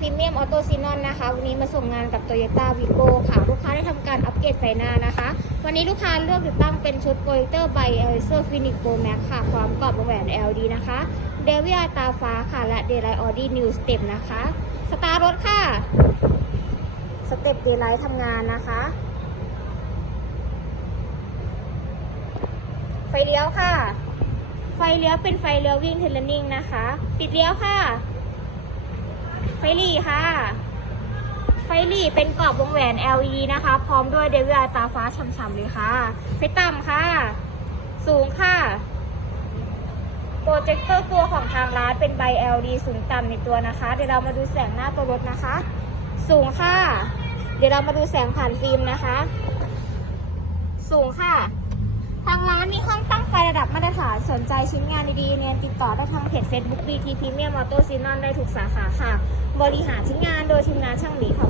Premium Auto s y n o n นอลนะคะ วันนี้มาส่งงานกับ Toyota Vigo ค่ะ ลูกค้าได้ทำการอัปเกรดไฟหน้านะคะ วันนี้ลูกค้าเลือกติดตั้งเป็นชุดโปรเจคเตอร์ by e l i s e r Phoenix Pro Max ค่ะ ความกรอบวงแหวน LD นะคะ d e v i a ตาฟ้าค่ะ และ Daylight Audi New Step นะคะ สตาร์รถค่ะ สเต็ป Daylight ทำงานนะคะ ไฟเลี้ยวค่ะ ไฟเลี้ยวเป็นไฟเลี้ยววิ่งเทเลนิ่งนะคะ ปิดเลี้ยวค่ะ ไฟลี่ค่ะ ไฟลี่เป็นกรอบวงแหวน LED นะคะ พร้อมด้วยเดวิอาตาฟ้าฉ่ำๆเลยค่ะไฟต่ำค่ะ สูงค่ะ โปรเจคเตอร์ตัวของทางร้านเป็นใบ LED สูงต่ำในตัวนะคะ เดี๋ยวเรามาดูแสงหน้าตัวรถนะคะ สูงค่ะ เดี๋ยวเรามาดูแสงผ่านฟิล์มนะคะ สูงค่ะ ทางร้านมีห้องตั้งไฟ นใจชิ้นงานดีๆเนี่ยติดต่อได้ทางเพจ Facebook BT Premium Auto s i n o n ได้ถูกสาขาค่ะ บริหารชิ้นงานโดยทีมงานช่างหลีค่ะ